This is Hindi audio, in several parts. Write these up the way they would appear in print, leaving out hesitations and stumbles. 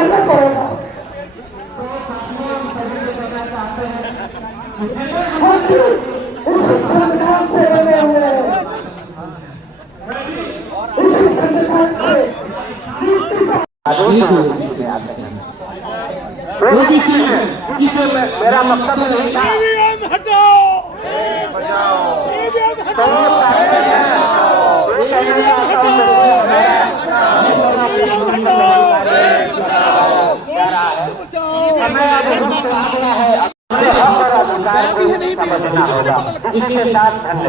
करना पड़ेगा। हम भी उसी संविधान से बने हुए हैं, उसी संविधान से इसे मेरा मकसद नहीं था।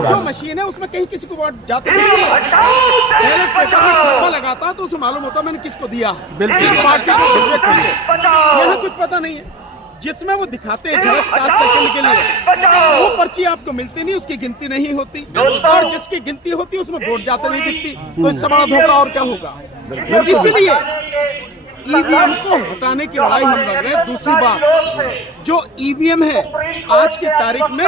जो मशीन है उसमें कहीं किसी को वोट जाता नहीं लगाता तो उसे मालूम होता मैंने किसको दिया। बिल्कुल यह कुछ पता नहीं है। जिसमें वो दिखाते हैं झलक 7 सेकंड के लिए, वो पर्ची आपको मिलती नहीं, उसकी गिनती नहीं होती, और जिसकी गिनती होती है उसमें वोट जाते नहीं दिखती। तो इससे बड़ा धोखा और क्या होगा। इसलिए ईवीएम को हटाने की लड़ाई हम लड़ रहे हैं। दूसरी बात, जो ईवीएम है आज की तारीख में,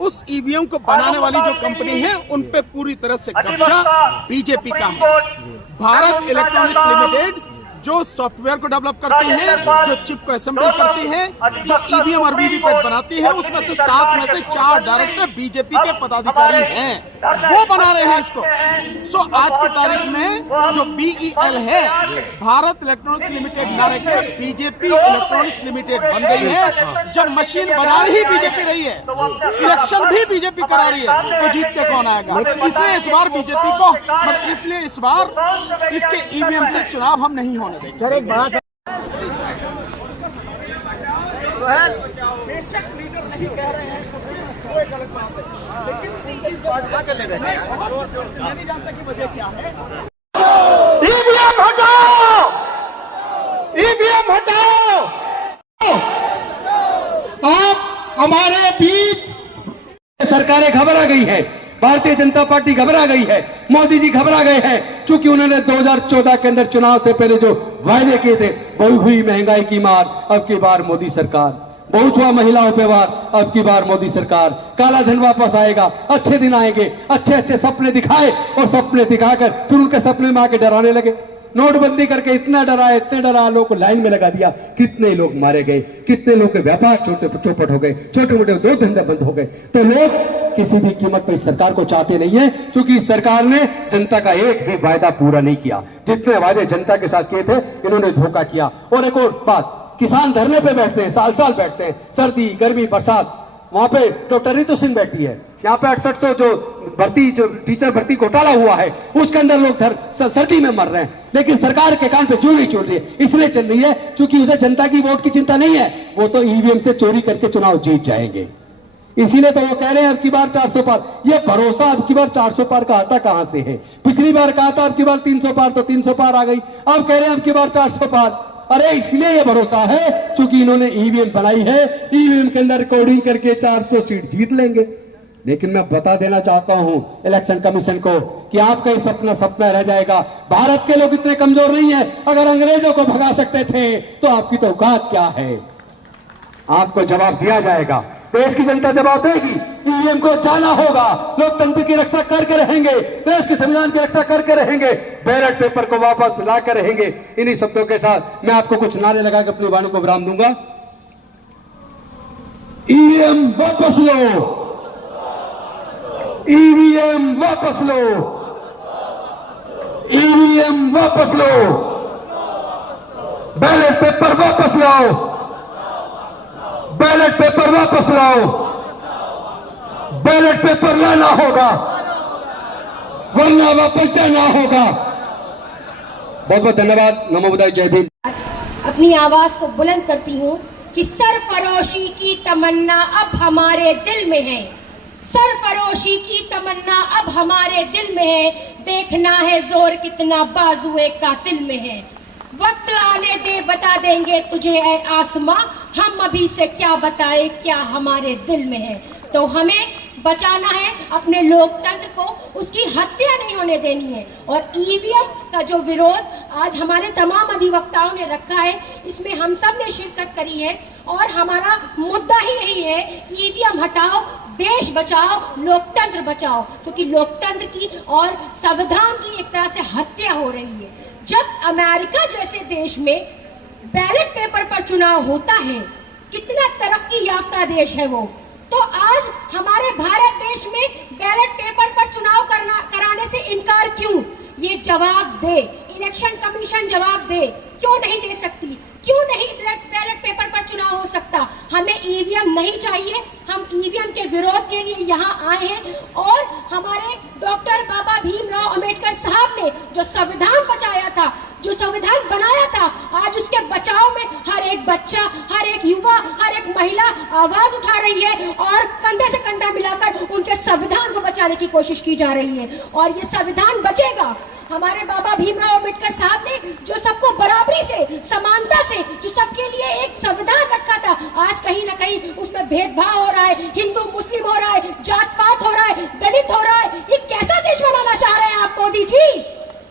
उस ईवीएम को बनाने वाली जो कंपनी है उन पे पूरी तरह से कब्जा बीजेपी का है। भारत इलेक्ट्रॉनिक्स लिमिटेड जो सॉफ्टवेयर को डेवलप करती है, जो चिप को असेंबल करती है, जो ईवीएम और वीवीपैट बनाती है, उसमें से 7 में से 4 डायरेक्टर बीजेपी के पदाधिकारी हैं, वो बना रहे हैं इसको। सो आज की तारीख में जो BEL है, भारत इलेक्ट्रॉनिक्स लिमिटेड नारे के बीजेपी इलेक्ट्रॉनिक्स लिमिटेड बन गई है। जब मशीन बना रही बीजेपी रही है, इलेक्शन भी बीजेपी करा रही है, तो जीत के कौन आएगा। इसलिए इस बार बीजेपी को, इसलिए इस बार इसके ईवीएम से चुनाव हम नहीं होने देंगे। एक बात बेशक लीडर नहीं कह रहे हैं, वो एक अलग बात है, लेकिन नहीं जानता कि वजह क्या है। ईवीएम हटाओ, ईवीएम हटाओ। आप हमारे बीच सरकारें घबरा गई है, भारतीय जनता पार्टी घबरा गई है, मोदी जी घबरा गए हैं, क्योंकि उन्होंने 2014 के अंदर चुनाव से पहले जो वायदे किए थे, बहुत हुई महंगाई की मार, अब की बार मोदी सरकार, बहुत हुआ महिलाओं पे वार, अब की बार मोदी सरकार, काला धन वापस आएगा, अच्छे दिन आएंगे, अच्छे अच्छे सपने दिखाए, और सपने दिखाकर फिर उनके सपने में आके डराने लगे। नोटबंदी करके इतना डरा लोगों को लाइन में लगा दिया, कितने लोग मारे गए, कितने लोग के व्यापार चौपट हो गए, छोटे मोटे 2 धंधे बंद हो गए। तो लोग किसी भी कीमत पर इस सरकार को चाहते नहीं है, क्योंकि इस सरकार ने जनता का एक भी वायदा पूरा नहीं किया। जितने वायदे जनता के साथ किए थे, इन्होंने धोखा किया। और एक और बात, किसान धरने पे बैठते हैं, साल साल बैठते हैं, सर्दी गर्मी बरसात, वहां पे डॉक्टर रितु सिंह बैठी है, यहाँ पे 6800 जो टीचर भर्ती घोटाला हुआ है, उसके अंदर लोग सर्दी में मर रहे हैं, लेकिन सरकार के कान पे चूड़ी नहीं चल रही है। इसलिए चल रही है क्योंकि उसे जनता की वोट की चिंता नहीं है, वो तो ईवीएम से चोरी करके चुनाव जीत जाएंगे। इसीलिए तो वो कह रहे हैं अब की बार 400 पार। ये भरोसा अब की बार 400 पार का आता कहां से है। पिछली बार कहा था अब की बार 300 पार, तो 300 पार आ गई, अब कह रहे हैं अब की बार 400 पार। अरे इसलिए ये भरोसा है क्योंकि इन्होंने ईवीएम बनाई है, ईवीएम के अंदर कोडिंग करके 400 सीट जीत लेंगे। लेकिन मैं बता देना चाहता हूं इलेक्शन कमीशन को कि आपका ये सपना रह जाएगा। भारत के लोग इतने कमजोर नहीं है, अगर अंग्रेजों को भगा सकते थे तो आपकी तो औकात क्या है। आपको जवाब दिया जाएगा, देश की जनता जवाब देगी। ईवीएम को जाना होगा, लोकतंत्र की रक्षा करके रहेंगे, देश के संविधान की रक्षा करके रहेंगे, बैलेट पेपर को वापस लाकर रहेंगे। इन्हीं शब्दों के साथ मैं आपको कुछ नारे लगाकर अपनी वाणी को विराम दूंगा। ईवीएम वापस लो, ईवीएम वापस लो, ईवीएम वापस लो, बैलेट पेपर वापस लाओ, बैलेट पेपर वापस लाओ, बैलेट पेपर लाना होगा, वरना वापस जाना होगा। बहुत बहुत धन्यवाद। नमो बुद्धाय, जय भीम। अपनी आवाज को बुलंद करती हूँ कि सरफरोशी की तमन्ना अब हमारे दिल में है, सरफरोशी की तमन्ना अब हमारे दिल में है, देखना है जोर कितना बाजुए कातिल में है। वक्त आने दे बता देंगे तुझे ऐ आसमां, हम अभी से क्या बताए क्या हमारे दिल में है। तो हमें बचाना है अपने लोकतंत्र को, उसकी हत्या नहीं होने देनी है। और ईवीएम का जो विरोध आज हमारे तमाम अधिवक्ताओं ने रखा है, इसमें हम सब ने शिरकत करी है और हमारा मुद्दा ही यही है, ईवीएम हटाओ, देश बचाओ, लोकतंत्र बचाओ, क्योंकि लोकतंत्र की और संविधान की एक तरह से हत्या हो रही है। जब अमेरिका जैसे देश में बैलेट पेपर पर चुनाव होता है। कितना तरक्की याफ्ता देश है वो। तो आज हमारे भारत देश में बैलेट पेपर पर चुनाव कराने से इनकार क्यों? ये जवाब दे, इलेक्शन कमीशन जवाब दे। क्यों नहीं दे सकती? क्यों नहीं बैलेट पेपर पर चुनाव हो सकता? हमें ईवीएम नहीं चाहिए। हम ईवीएम के विरोध के लिए यहाँ आए हैं और हमारे डॉक्टर बाबा भीमराव अंबेडकर साहब ने जो संविधान बचाया था, जो संविधान बनाया था, आज उसके बचाव में हर एक बच्चा, हर एक युवा, हर एक महिला आवाज उठा रही है और कंधे से कंधा मिलाकर उनके संविधान को बचाने की कोशिश की जा रही है। और ये संविधान बचेगा। हमारे बाबा भीमराव अंबेडकर साहब ने जो सबको बराबरी से, समानता से, जो सबके लिए एक संविधान रखा था, आज कहीं ना कहीं उसमें भेदभाव हो रहा है, हिंदू मुस्लिम हो रहा है, जात पात हो रहा है, दलित हो रहा है। ये कैसा देश बनाना चाह रहे हैं आप मोदी जी?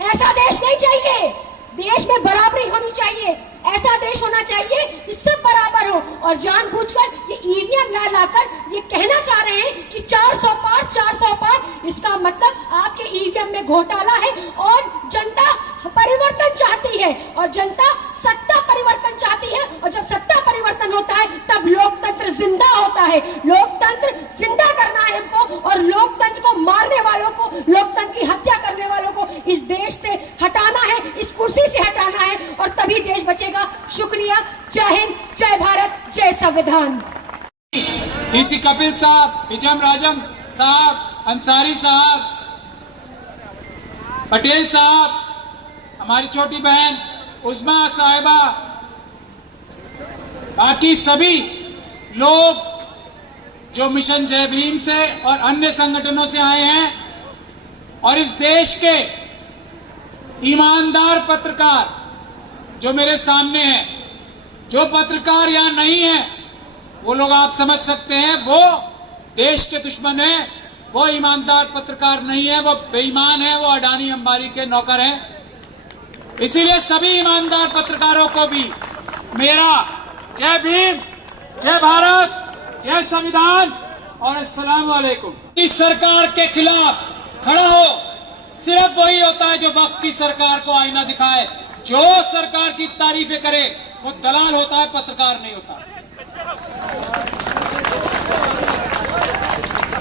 ऐसा देश नहीं चाहिए। देश में बराबरी होनी चाहिए। ऐसा देश होना चाहिए कि सब बराबर हो। और जानबूझकर ये ईवीएम ला लाकर ये कहना चाह रहे हैं कि 400 पार, 400 पार। इसका मतलब आपके ईवीएम में घोटाला है और जनता परिवर्तन चाहती है और जनता सत्ता परिवर्तन चाहती है। और जब सत्ता परिवर्तन होता है तब लोकतंत्र जिंदा होता है। लोकतंत्र जिंदा करना है हमको और लोकतंत्र को मारने वालों को, लोकतंत्र की हत्या करने वालों को इस देश से हटाना है, इस कुर्सी से हटाना है और तभी देश बचेगा। शुक्रिया। जय हिंद, जय भारत, जय संविधान। डीसी कपिल साहब, हिजम राजम साहब, अंसारी साहब, पटेल साहब, हमारी छोटी बहन उस्मा साहिबा, बाकी सभी लोग जो मिशन जय भीम से और अन्य संगठनों से आए हैं और इस देश के ईमानदार पत्रकार जो मेरे सामने हैं, जो पत्रकार यहाँ नहीं है वो लोग आप समझ सकते हैं वो देश के दुश्मन हैं, वो ईमानदार पत्रकार नहीं है, वो बेईमान है, वो अडानी अंबानी के नौकर हैं। इसीलिए सभी ईमानदार पत्रकारों को भी मेरा जय भीम, जय भारत, जय संविधान और अस्सलाम वालेकुम। इस सरकार के खिलाफ खड़ा हो सिर्फ वही होता है जो वक्त की सरकार को आईना दिखाए। जो सरकार की तारीफें करे वो दलाल होता है, पत्रकार नहीं होता।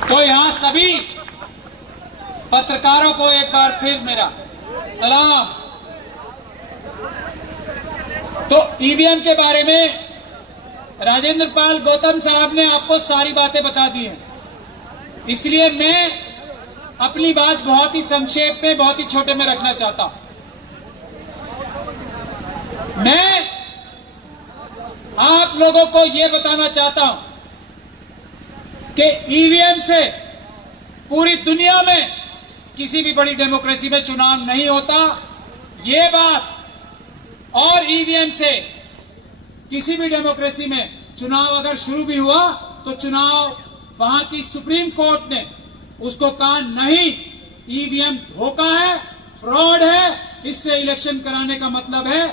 तो यहां सभी पत्रकारों को एक बार फिर मेरा सलाम। तो ईवीएम के बारे में राजेंद्र पाल गौतम साहब ने आपको सारी बातें बता दी हैं, इसलिए मैं अपनी बात बहुत ही संक्षेप में, बहुत ही छोटे में रखना चाहता हूं। मैं आप लोगों को यह बताना चाहता हूं कि ईवीएम से पूरी दुनिया में किसी भी बड़ी डेमोक्रेसी में चुनाव नहीं होता, ये बात, और ईवीएम से किसी भी डेमोक्रेसी में चुनाव अगर शुरू भी हुआ तो चुनाव वहां की सुप्रीम कोर्ट ने उसको कहा नहीं, ईवीएम धोखा है, फ्रॉड है, इससे इलेक्शन कराने का मतलब है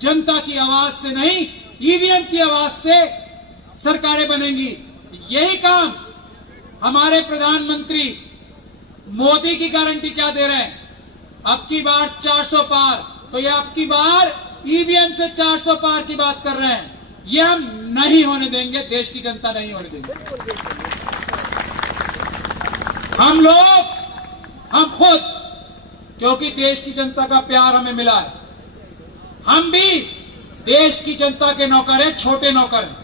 जनता की आवाज से नहीं, ईवीएम की आवाज से सरकारें बनेंगी। यही काम हमारे प्रधानमंत्री मोदी की गारंटी क्या दे रहे हैं? अब की बार 400 पार, तो ये अब की बार ईवीएम से 400 पार की बात कर रहे हैं। ये हम नहीं होने देंगे, देश की जनता नहीं होने देंगे। हम लोग, हम खुद, क्योंकि देश की जनता का प्यार हमें मिला है, हम भी देश की जनता के नौकर हैं, छोटे नौकर हैं।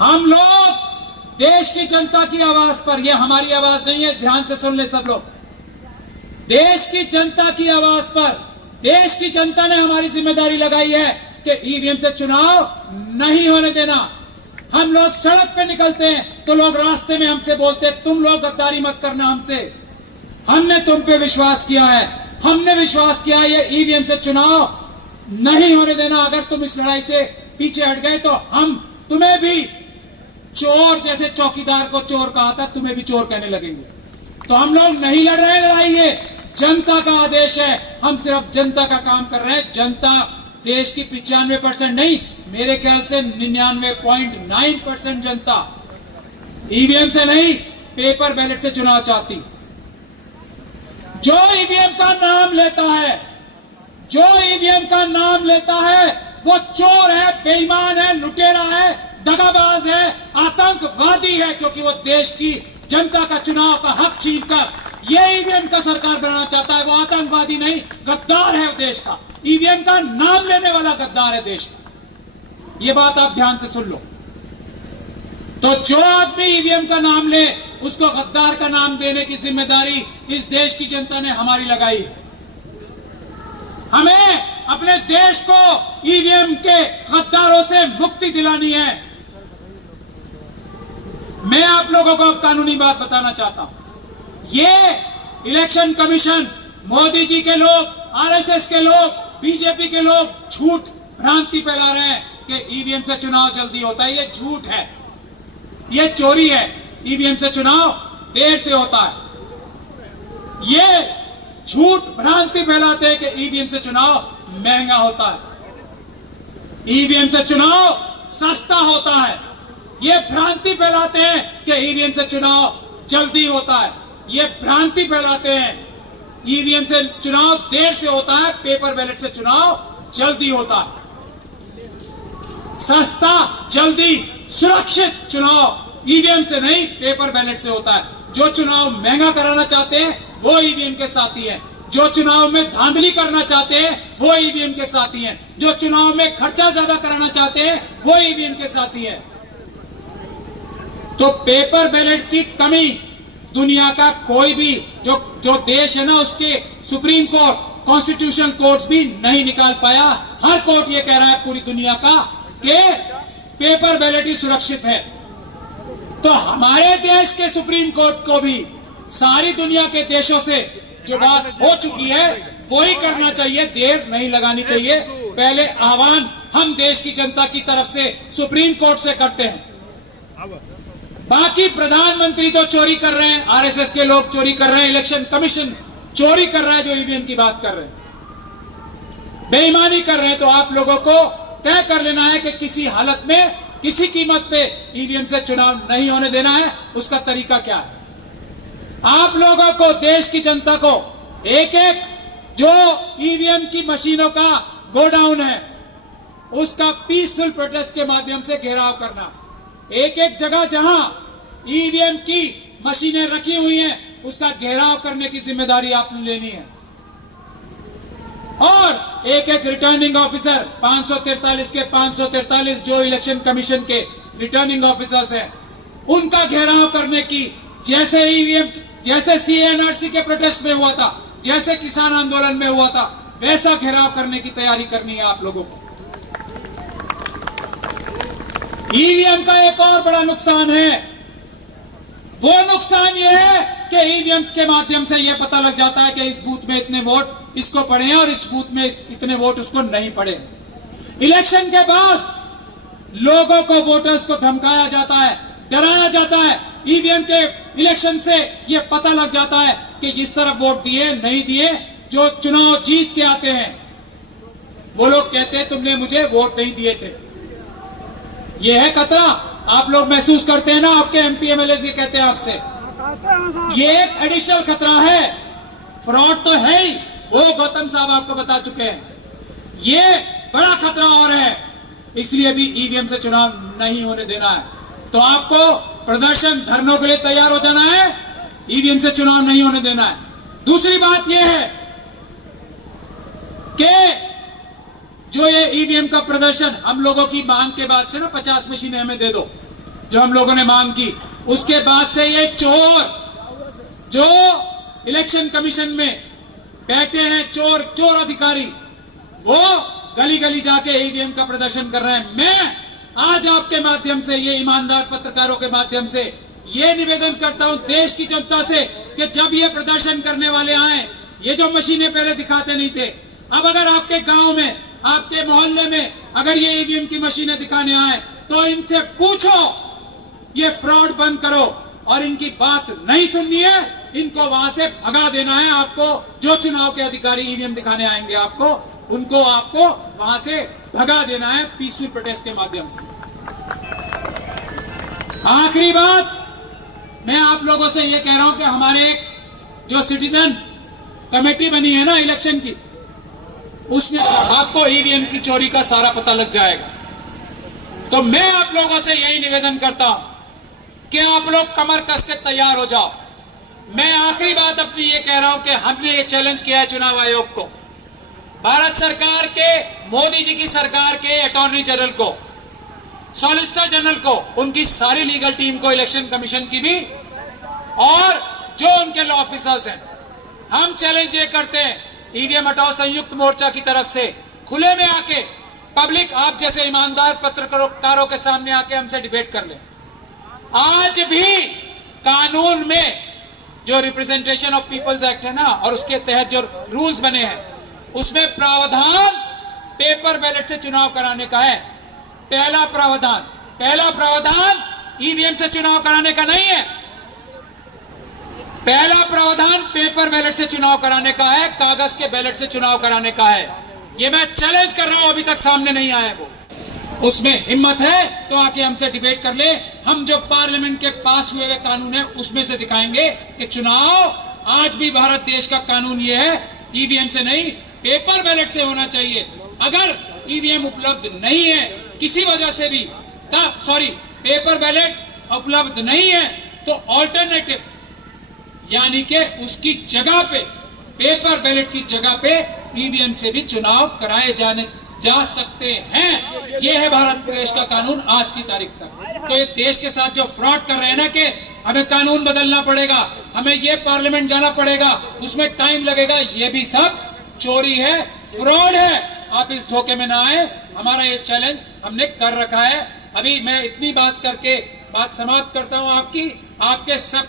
हम लोग देश की जनता की आवाज पर, यह हमारी आवाज नहीं है, ध्यान से सुन ले सब लोग, देश की जनता की आवाज पर देश की जनता ने हमारी जिम्मेदारी लगाई है कि ईवीएम से चुनाव नहीं होने देना। हम लोग सड़क पे निकलते हैं तो लोग रास्ते में हमसे बोलते हैं तुम लोग गद्दारी मत करना हमसे, हमने तुम पे विश्वास किया है, हमने विश्वास किया है ये ईवीएम से चुनाव नहीं होने देना। अगर तुम इस लड़ाई से पीछे हट गए तो हम तुम्हें भी चोर, जैसे चौकीदार को चोर कहा था, तुम्हें भी चोर कहने लगेंगे। तो हम लोग नहीं लड़ रहे लड़ाई, ये जनता का आदेश है, हम सिर्फ जनता का काम कर रहे हैं। जनता देश की 95% नहीं, मेरे ख्याल से 99.9% जनता ईवीएम से नहीं, पेपर बैलेट से चुनाव चाहती। जो ईवीएम का नाम लेता है जो ईवीएम का नाम लेता है वो चोर है, बेईमान है, लुटेरा है, दगाबाज है, आतंकवादी है, क्योंकि वो देश की जनता का चुनाव का हक छीनकर ये ईवीएम का सरकार बनाना चाहता है। वो आतंकवादी नहीं, गद्दार है देश का। ईवीएम का नाम लेने वाला गद्दार है देश का। ये बात आप ध्यान से सुन लो। तो जो आदमी ईवीएम का नाम ले उसको गद्दार का नाम देने की जिम्मेदारी इस देश की जनता ने हमारी लगाई है। हमें अपने देश को ईवीएम के गद्दारों से मुक्ति दिलानी है। मैं आप लोगों को अब कानूनी बात बताना चाहता हूं। ये इलेक्शन कमीशन, मोदी जी के लोग, आरएसएस के लोग, बीजेपी के लोग झूठ भ्रांति फैला रहे हैं कि ईवीएम से चुनाव जल्दी होता है। ये झूठ है, ये चोरी है। ईवीएम से चुनाव देर से होता है। ये झूठ भ्रांति फैलाते हैं कि ईवीएम से चुनाव महंगा होता है, ईवीएम से चुनाव सस्ता होता है। ये भ्रांति फैलाते हैं कि ईवीएम से चुनाव जल्दी होता है। ये भ्रांति फैलाते हैं ईवीएम से चुनाव देर से होता है, पेपर बैलेट से चुनाव जल्दी होता है। सस्ता, जल्दी, सुरक्षित चुनाव ईवीएम से नहीं, पेपर बैलेट से होता है। जो चुनाव महंगा कराना चाहते हैं वो ईवीएम के साथी हैं। जो चुनाव में धांधली करना चाहते हैं वो ईवीएम के साथी हैं। जो चुनाव में खर्चा ज्यादा कराना चाहते हैं वो ईवीएम के साथी हैं। तो पेपर बैलेट की कमी दुनिया का कोई भी जो देश है ना, उसके सुप्रीम कोर्ट, कॉन्स्टिट्यूशन कोर्ट्स भी नहीं निकाल पाया। हर कोर्ट ये कह रहा है पूरी दुनिया का कि पेपर बैलेट ही सुरक्षित है। तो हमारे देश के सुप्रीम कोर्ट को भी सारी दुनिया के देशों से जो बात हो चुकी है वही करना चाहिए, देर नहीं लगानी चाहिए। पहले आह्वान हम देश की जनता की तरफ से सुप्रीम कोर्ट से करते हैं। बाकी प्रधानमंत्री तो चोरी कर रहे हैं, आरएसएस के लोग चोरी कर रहे हैं, इलेक्शन कमीशन चोरी कर रहा है, जो ईवीएम की बात कर रहे हैं, बेईमानी कर रहे हैं। तो आप लोगों को तय कर लेना है कि किसी हालत में, किसी कीमत पे ईवीएम से चुनाव नहीं होने देना है। उसका तरीका क्या है? आप लोगों को, देश की जनता को, एक एक जो ईवीएम की मशीनों का गोडाउन है उसका पीसफुल प्रोटेस्ट के माध्यम से घेराव करना। एक एक जगह जहां ईवीएम की मशीनें रखी हुई हैं उसका घेराव करने की जिम्मेदारी आपने लेनी है। और एक एक रिटर्निंग ऑफिसर, 543 के 543 जो इलेक्शन कमीशन के रिटर्निंग ऑफिसर्स हैं, उनका घेराव करने की, जैसे ईवीएम, जैसे सीएनआरसी के प्रोटेस्ट में हुआ था, जैसे किसान आंदोलन में हुआ था, वैसा घेराव करने की तैयारी करनी है आप लोगों को। ईवीएम का एक और बड़ा नुकसान है। वो नुकसान ये है कि ईवीएम के माध्यम से ये पता लग जाता है कि इस बूथ में इतने वोट इसको पड़े हैं और इस बूथ में इतने वोट उसको नहीं पड़े। इलेक्शन के बाद लोगों को, वोटर्स को धमकाया जाता है, डराया जाता है। ईवीएम के इलेक्शन से ये पता लग जाता है कि किस तरफ वोट दिए, नहीं दिए। जो चुनाव जीत के आते हैं वो लोग कहते हैं तुमने मुझे वोट नहीं दिए थे। ये है खतरा, आप लोग महसूस करते हैं ना। आपके एमपी एमएलए ये कहते हैं आपसे, ये एक एडिशनल खतरा है। फ्रॉड तो है ही, वो गौतम साहब आपको बता चुके हैं। ये बड़ा खतरा और है, इसलिए भी ईवीएम से चुनाव नहीं होने देना है। तो आपको प्रदर्शन, धरनों के लिए तैयार हो जाना है, ईवीएम से चुनाव नहीं होने देना है। दूसरी बात यह है कि जो ये ईवीएम का प्रदर्शन, हम लोगों की मांग के बाद से ना 50 मशीनें हमें दे दो, जो हम लोगों ने मांग की, उसके बाद से ये चोर जो इलेक्शन कमीशन में बैठे हैं, चोर अधिकारी, वो गली गली जाके ईवीएम का प्रदर्शन कर रहे हैं। मैं आज आपके माध्यम से, ये ईमानदार पत्रकारों के माध्यम से ये निवेदन करता हूं देश की जनता से कि जब ये प्रदर्शन करने वाले आए, ये जो मशीनें पहले दिखाते नहीं थे, अब अगर आपके गांव में, आपके मोहल्ले में अगर ये ईवीएम की मशीनें दिखाने आए तो इनसे पूछो, ये फ्रॉड बंद करो। और इनकी बात नहीं सुननी है, इनको वहां से भगा देना है। आपको जो चुनाव के अधिकारी ईवीएम दिखाने आएंगे आपको, उनको आपको वहां से भगा देना है पीसफुल प्रोटेस्ट के माध्यम से। आखिरी बात, मैं आप लोगों से ये कह रहा हूं कि हमारे जो सिटीजन कमेटी बनी है ना इलेक्शन की, उसने आपको ईवीएम की चोरी का सारा पता लग जाएगा। तो मैं आप लोगों से यही निवेदन करता हूं कि आप लोग कमर कस के तैयार हो जाओ। मैं आखिरी बात अपनी ये कह रहा हूं कि हमने ये चैलेंज किया है चुनाव आयोग को, भारत सरकार के, मोदी जी की सरकार के अटॉर्नी जनरल को, सॉलिसिटर जनरल को, उनकी सारी लीगल टीम को, इलेक्शन कमीशन की भी, और जो उनके लॉ ऑफिसर्स हैं। हम चैलेंज ये करते हैं ईवीएम हटाओ संयुक्त मोर्चा की तरफ से, खुले में आके पब्लिक आप जैसे ईमानदार पत्रकारों के सामने आके हमसे डिबेट कर ले। आज भी कानून में जो रिप्रेजेंटेशन ऑफ पीपल्स एक्ट है ना, और उसके तहत जो रूल्स बने हैं, उसमें प्रावधान पेपर बैलेट से चुनाव कराने का है। पहला प्रावधान ईवीएम से चुनाव कराने का नहीं है। पहला प्रावधान पेपर बैलेट से चुनाव कराने का है, कागज के बैलेट से चुनाव कराने का है। ये मैं चैलेंज कर रहा हूं, अभी तक सामने नहीं आया वो। उसमें हिम्मत है तो आके हमसे डिबेट कर ले। हम जो पार्लियामेंट के पास हुए हुए कानून है उसमें से दिखाएंगे कि चुनाव आज भी भारत देश का कानून ये है, ईवीएम से नहीं, पेपर बैलेट से होना चाहिए। अगर ईवीएम उपलब्ध नहीं है किसी वजह से भी, पेपर बैलेट उपलब्ध नहीं है तो ऑल्टरनेटिव, यानी कि उसकी जगह पे, पेपर बैलेट की जगह पे ईवीएम से भी चुनाव कराए जा सकते हैं। यह है भारत देश का कानून आज की तारीख तक। तो ये देश के साथ जो फ्रॉड कर रहे हैं ना कि हमें कानून बदलना पड़ेगा, हमें ये पार्लियामेंट जाना पड़ेगा, उसमें टाइम लगेगा, ये भी सब चोरी है, फ्रॉड है। आप इस धोखे में ना आए। हमारा ये चैलेंज हमने कर रखा है। अभी मैं इतनी बात करके बात समाप्त करता हूं आपकी, आपके सब